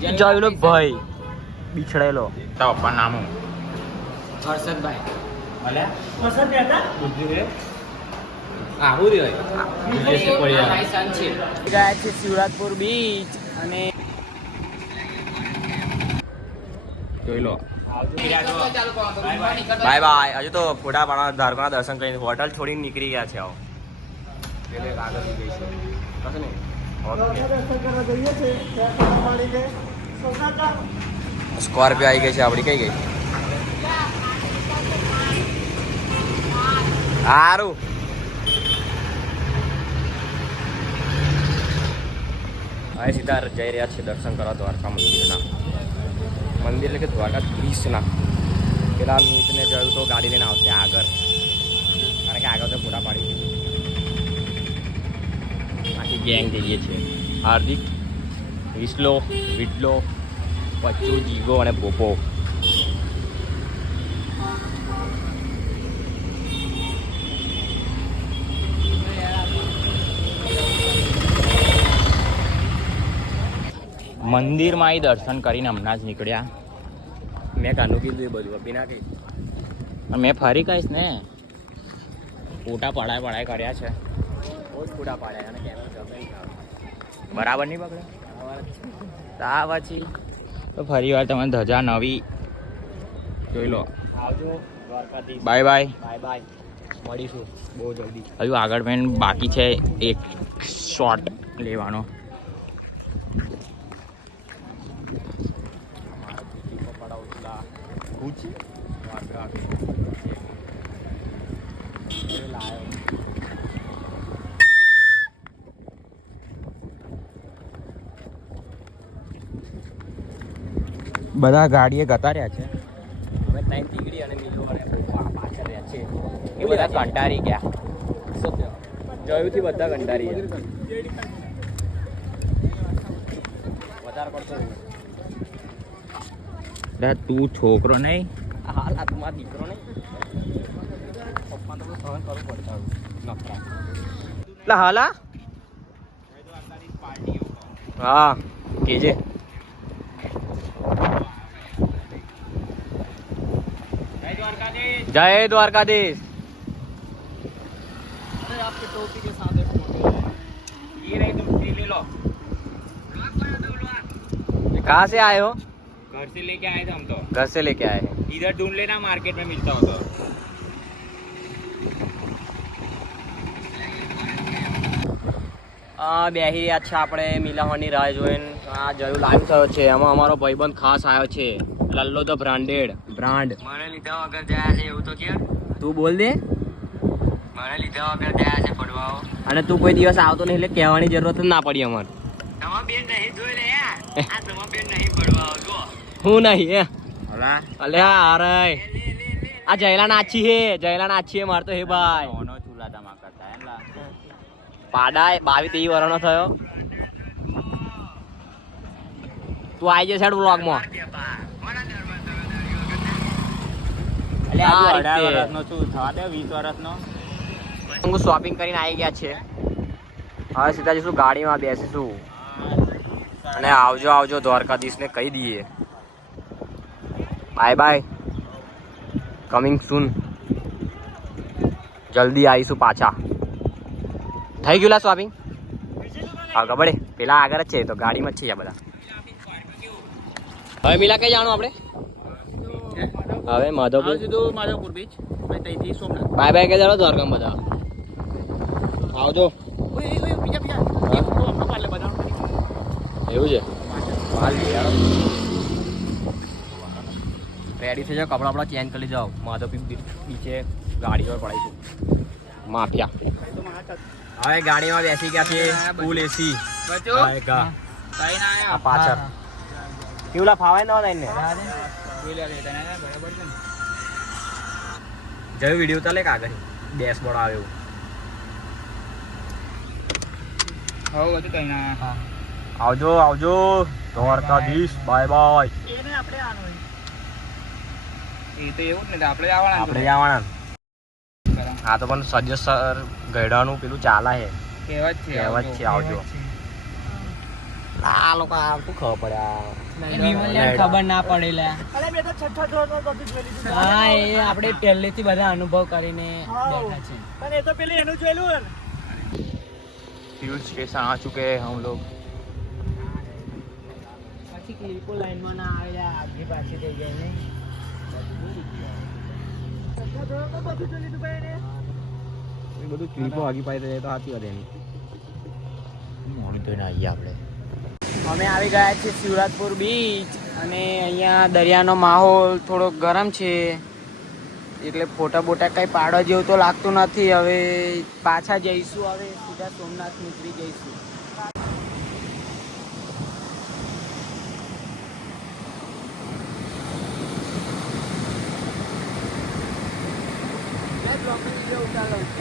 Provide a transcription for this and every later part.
જોયેલો ભાઈ બિછડેલો તારા પપ્પા નામ હું? હર્ષદભાઈ. અલ્યા હર્ષદ બેટા બુદ્ધિ રે આવું રે ગયા છે શિવરાજપુર બીચ અને જોઈ લો. Bye bye. હજુ તો ફોટા પાડવાના ધારકોના દર્શન કરીને હોટલ છોડીને નીકળી ગયા છે. આવો પેલે આગળ ગઈ છે કશું નહીં. સ્કોર્પિયો આવી ગઈ છે આપણી. કઈ ગઈ? સારું. હવે સીધા જઈ રહ્યા છે દર્શન કરવા દ્વારકા મંદિરના. મંદિર એટલે કે દ્વારકાધીશના. પેલા મિતને જોયું તો ગાડી લઈને આવશે આગળ, કારણ કે આગળ તો પૂરા પાડી આખી ગેંગ જઈએ છીએ. હાર્દિક, વિસલો, વિડલો, પચ્ચુ, જીગો અને પોપો. મંદિરમાં અહીં દર્શન કરીને હમણાં જ નીકળ્યા. મેં કાનું કીધું એ બધું અપી ના કહીશ. મેં ફરી કહીશ ને. ફોટા પડાય કર્યા છે. બહુ જ ફોટા પાડ્યા અને કેમેરા બરાબર નહીં પકડે. તા પછી તો ફરી વાર તમે ધજા નવી જોઈ લો. આવજો Dwarkadhish. Bye bye. Bye bye. મળીશું બહુ જલ્દી. હજુ આગળ પણ બાકી છે એક શોટ લેવાનો. બધા ગાડીએ ગતા રહ્યા છે. હવે ટાઈમ ટીકડી અને મિલો અને પાછળ રહ્યા છે. એ બધા કંટારી ગયા. જોયુંથી બધા કંટારી ગયા. વધારે પડતો તું છોકરો નહીં. હાલ આ તમારો દીકરો નહીં. પપ્પા તો સહન કરવું પડતા નફરા. એટલે હાલા હા કેજે. जय द्वारकाधीश. अरे आपकी टोपी के साथ एक फोटो है. ये रही तुम ले लो. कहाँ से आए हो? घर से लेके आए थे हम तो. घर से लेके आए हैं. इधर ढूंढ लेना मार्केट में मिलता हो तो. બેહી રહ્યા છે આપણે મિલાવાની રાહ જોઈને. આ જરૂર લાઈવ થયો છે. એમાં અમારો ભાઈબંધ ખાસ આવ્યો છે. લલ્લો ધ બ્રાન્ડ. મને લીધા વગર ગયા છે એવું તો કે તું બોલ દે. મને લીધા વગર ગયા છે પડવાઓ. અને તું કોઈ દિવસ આવતો નહીં એટલે કહેવાની જરૂરત જ ના પડી અમારે. તમાર બેન નહીં જોઈ લે યાર. આ તમાર બેન નહીં પડવાઓ જો. હું નહીં હે અલા અલ્યા અરે આ જયલા નાચી હે. જયલા નાચી હે માર તો હે ભાઈ. ઓનો ચૂલા ધમા કરતા એલા પાડા 22-23 વર્ષનો થયો. તું આવી જશે બ્લોગમાં. શોપિંગ કરીને આવી ગયા છે. હવે સીધા જઈશું ગાડીમાં બેસીશું અને આવજો આવજો દ્વારકાધીશ ને કહી દઈએ બાય બાય. કમિંગ સૂન. જલ્દી આવીશું પાછા. થઈ ગયું શોપિંગ? હા ખબર પેલા આગળ જ છે તો ગાડીમાં જ છે બધા. હવે મિલા કઈ જાણું આપણે? હવે માધવપુર બીચ. બાય બાય કે જાણો દ્વારકા બધા આવજો. એવું છે. રેડી થઈ જાઓ. કપડા આપણા ચેન્જ કરી જાઓ. માધવપુર બીચે ગાડીઓ પડાવીશું. માફિયા હવે ગાડીમાં બેસી ગયા છે. ફૂલ એસી પાછળ કેવલા ફાવે ન લઈને જયું વિડીયો ચાલે કે આગળ ડેશબોર્ડ આવ્યો. આવજો આવજો દ્વારકાધીશ. Bye bye. આપણે જવાના. હા તો પણ સજેસર ગયડાનું પેલું ચાલે છે. કહેવત છે આવજો. આ લોકો આવતું ખબર પડ્યા. ખબર ના પડેલા. હા એ આપણે પહેલેથી બધા અનુભવ કરીને બેઠા છે. फ्यूल स्टेशन आ चुके हैं हम लोग. પછી ક્લિપો લાઈનમાં ના આવેલા આગી પાછી થઈ જાય ને. બધું ક્લિપો આગી પાડી રહે તો સાચી વાત એની. મોનિટર આવીએ આપણે. અમે આવી ગયા છીએ શિવરાજપુર બીચ અને અહીંયા દરિયાનો માહોલ થોડો ગરમ છે એટલે ફોટા બોટા કંઈ પાડવા જેવું તો લાગતું નથી. હવે પાછા જઈશું, હવે સીધા સોમનાથ નીકળી જઈશું.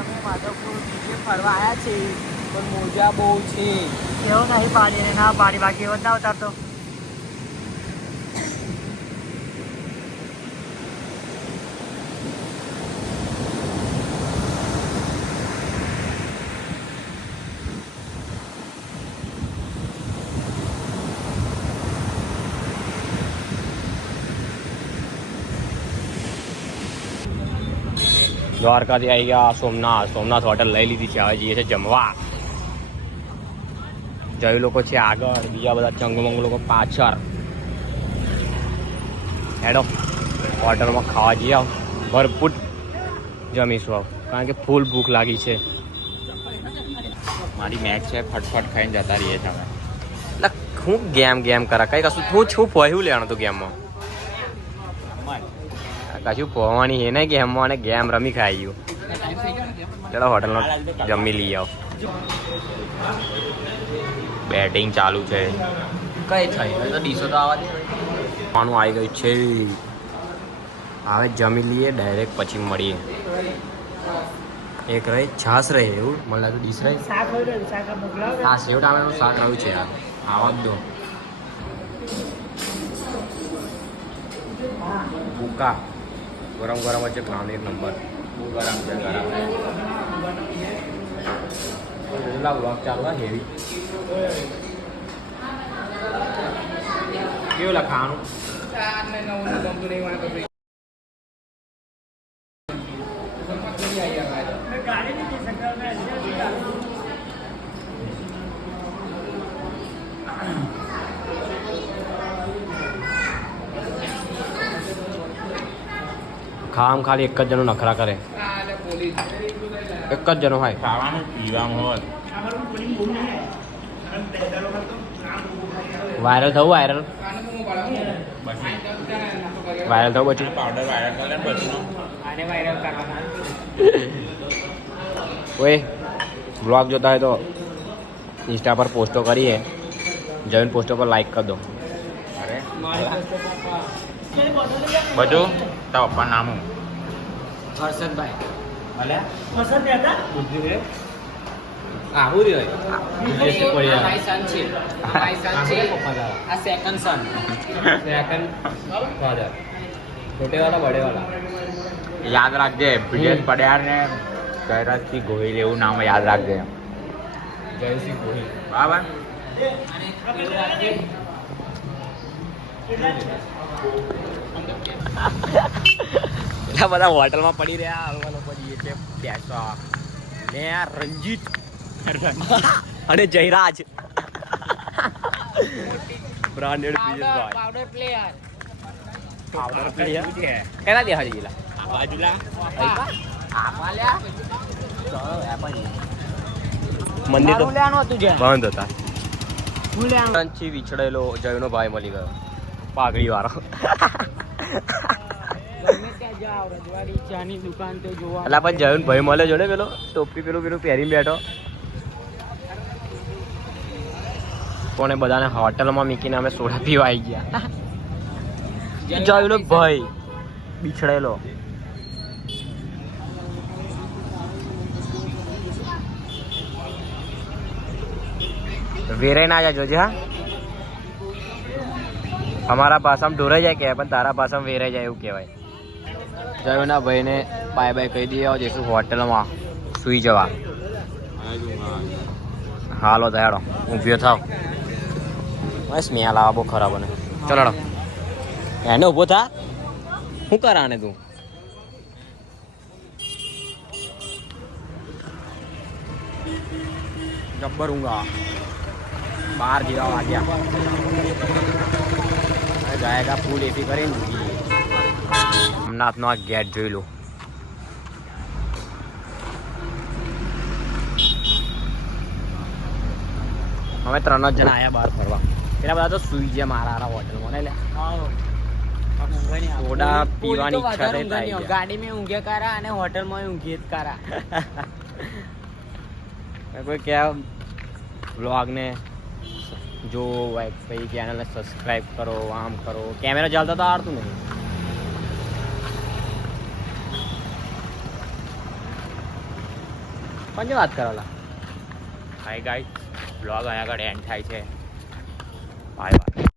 અમે માધવપુર બીચે ફરવા આવ્યા છીએ પણ મોજા બહુ છે. કેવું નહીં પાડી ને ના પાડી, બાકી એવો જ ના ઉતારતો. દ્વારકાથી આવી ગયા સોમનાથ હોટલ લઈ લીધી છે. હવે જઈએ છે જમવા. જય લોકો છે આગળ, બીજા બધા ચંગમંગ લોકો પાછળ. હેડો હોટલમાં ખાવા જઈએ આવ, ભરપૂર જમીશું આવ, કારણ કે ફૂલ ભૂખ લાગી છે. મારી મેચ છે, ફટફટ ખાઈને જતા રહીએ છીએ અમે. એટલે હું ગેમ કરા કઈ કશું હું છું પહોયું લેવાનું હતું ગેમમાં. કશું પહોવાની એ નહીં ગેમમાં, અને ગેમ રમી ખાઈ ગયું. ચલો હોટલમાં જમી લઈ આવો. બેટિંગ ચાલુ છે. કઈ થઈ તો ડીશો તો આવવા દે. ખાવાનું આવી ગયું છે. હવે જમી લઈએ ડાયરેક્ટ, પછી મળીએ. એક રહે છાસ રહે એવું મને લાગ્યું. ડીશ રહે હા સેવ ટામેટાનું શાક આવ્યું છે. આવા જ દો. ભૂકા ગરમ ગરમ છે. ખાવાનું એક નંબર. બહુ ગરમ છે. ગરમ બ્લોગ ચાલુ હોય હેવી. કેવું લખાવાનું ખામ ખાલી એક જ જણો નખરા કરે. એક જ જણો હોય ખાવાનું પીવાનું હોય. વાયરલ થવું. વાયરલ થવું પછી પાવડર વાયરલ કરે ને પછી આને વાયરલ કરવાના. ઓય બ્લોગ જોતા હોય તો ઇન્સ્ટા પર પોસ્ટો કરીએ. જઈને પોસ્ટો પર લાઈક કરી દો. અરે બધું તારા પપ્પા નામ હું હર્ષદભાઈ. આવું રહ્યો માય સન છે. આ સેકન્ડ સન. યાદ રાખજે. બ્રિજેશ પડિયાર ને જયરાજસિંહ ગોહિલ એવું નામ યાદ રાખજે. જયસિંહ ગોહિલ. બરાબર. એટલા બધા હોટલમાં પડી રહ્યા. હલવા લોકો જઈએ છે બેસવા. ને આ રંજીત અને Jayraj branded PS powder player. Powder player કેના દે હજી બાજુલા મંદિર તો લેવાનું હતું જે બંધ હતા. હું લેવાનું. થી વિછળેલો જયનો ભાઈ મળી ગયો. પાઘડી વાળો. ગમે ત્યાં જાઓ રજવાડી ચાની દુકાન તો જોવા. એટલે પણ જયન ભાઈ મળે જોડે પેલો ટોપી પેલું પહેરીને બેઠો. કોને બધાને હોટલમાં મૂકીને અમે સોડા પીવા આવી ગયા. જયનો ભાઈ બિછડેલો. વેરાઈ ના જાજો હા. અમારા ભાષામાં ઢોરાઈ જાય કહેવાય, પણ તારા ભાષામાં વેરાઈ જાય એવું કહેવાય. જયુના ભાઈને બાય બાય કહી દઈએ જઈશું હોટલમાં સુઈ જવા. હાલો તો હેડો ઊભ્યો થાવ. સ્મેલ આવા બહુ ખરાબ બને. ચલો હેડો. એને ઊભો થા. શું કરાને તું? જબ્બર ઊંઘા 12 જેવા વાગ્યા. ગાયકા ફૂલ એસી કરીને અમનાથનો આ ગેટ જોઈ લો. અમે 3 જ જણા આયા બહાર ફરવા. પેલા બધા તો સુઈ ગયા મારા હોટલમાં ને લે. સોડા પીવાની ઈચ્છા થઈ જાય. ગાડીમાં ઊંઘે કરા અને હોટલમાં ઊંઘે જ કરા. કોઈ કે વ્લોગને જો ભાઈ ચેનલને સબસ્ક્રાઈબ કરો, આમ કરો. કેમેરા ચાલતા તો આવડતું નહીં. કોની વાત કરોલા? હાય ગાઈસ, વ્લોગ અહીંયા આગળ એન્ડ થાય છે. Bye bye.